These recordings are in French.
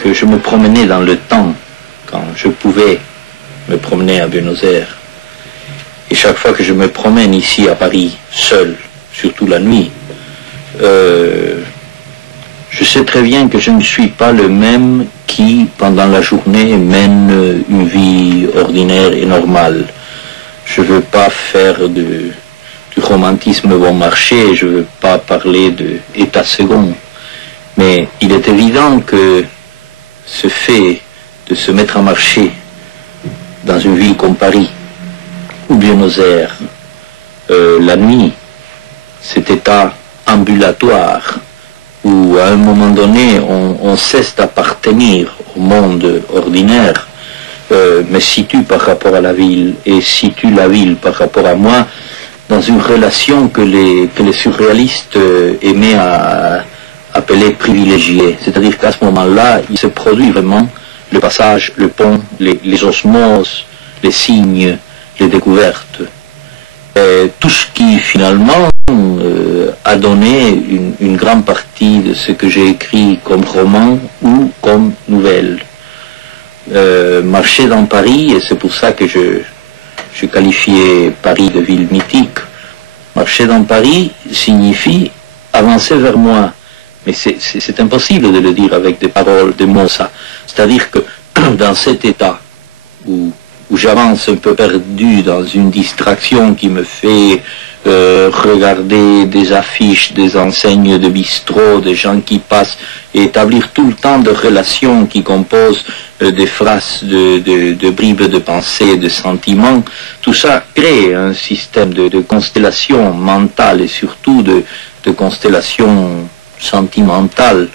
que je me promenais dans le temps, quand je pouvais me promener à Buenos Aires. Et chaque fois que je me promène ici à Paris, seul, surtout la nuit, je sais très bien que je ne suis pas le même qui, pendant la journée, mène une vie ordinaire et normale. Je ne veux pas faire du romantisme bon marché, je ne veux pas parler d'état second. Mais il est évident que ce fait de se mettre à marcher dans une ville comme Paris ou Buenos Aires, la nuit, cet état ambulatoire où à un moment donné on cesse d'appartenir au monde ordinaire, me situe par rapport à la ville et situe la ville par rapport à moi dans une relation que les surréalistes aimaient à appeler privilégiée. C'est-à-dire qu'à ce moment-là, il se produit vraiment le passage, le pont, les osmoses, les signes, les découvertes. Tout ce qui finalement a donné une grande partie de ce que j'ai écrit comme roman ou comme nouvelle. Marcher dans Paris, et c'est pour ça que je qualifiais Paris de ville mythique. Marcher dans Paris signifie avancer vers moi. Mais c'est impossible de le dire avec des paroles, des mots, ça. C'est-à-dire que dans cet état où j'avance un peu perdu dans une distraction qui me fait regarder des affiches, des enseignes de bistrot, des gens qui passent, et établir tout le temps de relations qui composent des phrases de bribes de pensée, de sentiments, tout ça crée un système de constellation mentale et surtout de constellation sentimentale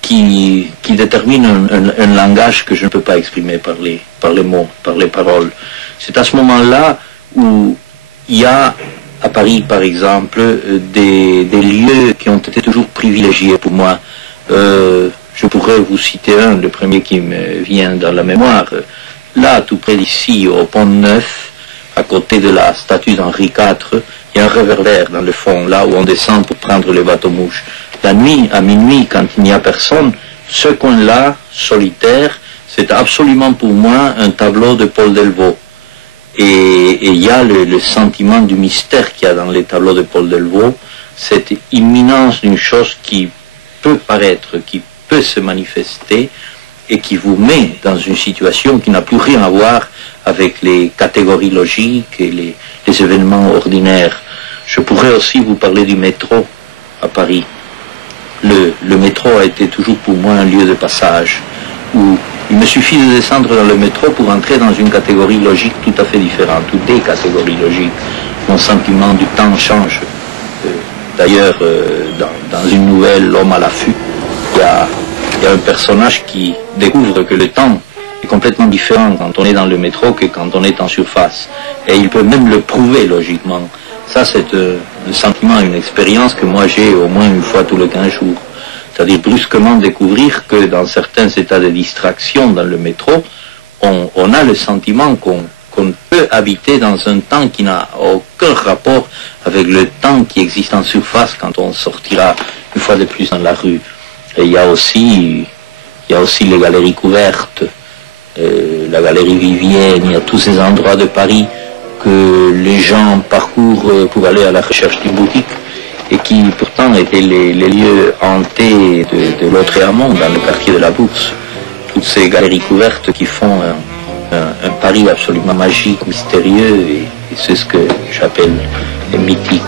qui détermine un langage que je ne peux pas exprimer par les mots, par les paroles. C'est à ce moment-là où il y a à Paris, par exemple, des lieux qui ont été toujours privilégiés pour moi. Je pourrais vous citer un, le premier qui me vient dans la mémoire. Là, tout près d'ici, au Pont Neuf, à côté de la statue d'Henri IV, il y a un réverbère dans le fond, là où on descend pour prendre le bateau-mouche. La nuit, à minuit, quand il n'y a personne, ce coin-là, solitaire, c'est absolument pour moi un tableau de Paul Delvaux. Et il y a le sentiment du mystère qu'il y a dans les tableaux de Paul Delvaux, cette imminence d'une chose qui peut paraître, qui peut se manifester et qui vous met dans une situation qui n'a plus rien à voir avec les catégories logiques et les événements ordinaires. Je pourrais aussi vous parler du métro à Paris. Le métro a été toujours pour moi un lieu de passage où il me suffit de descendre dans le métro pour entrer dans une catégorie logique tout à fait différente, ou des catégories logiques. Mon sentiment du temps change. D'ailleurs, dans une nouvelle, L'homme à l'affût, il y a un personnage qui découvre que le temps est complètement différent quand on est dans le métro que quand on est en surface. Et il peut même le prouver logiquement. Ça, c'est un sentiment, une expérience que moi j'ai au moins une fois tous les 15 jours. C'est-à-dire brusquement découvrir que dans certains états de distraction dans le métro, on a le sentiment qu'on peut habiter dans un temps qui n'a aucun rapport avec le temps qui existe en surface quand on sortira une fois de plus dans la rue. Et il y a aussi les galeries couvertes, la galerie Vivienne, il y a tous ces endroits de Paris que les gens parcourent pour aller à la recherche d'une boutique et qui pourtant étaient les lieux hantés de Lautréamont dans le quartier de la Bourse. Toutes ces galeries couvertes qui font un Paris absolument magique, mystérieux, et c'est ce que j'appelle mythique.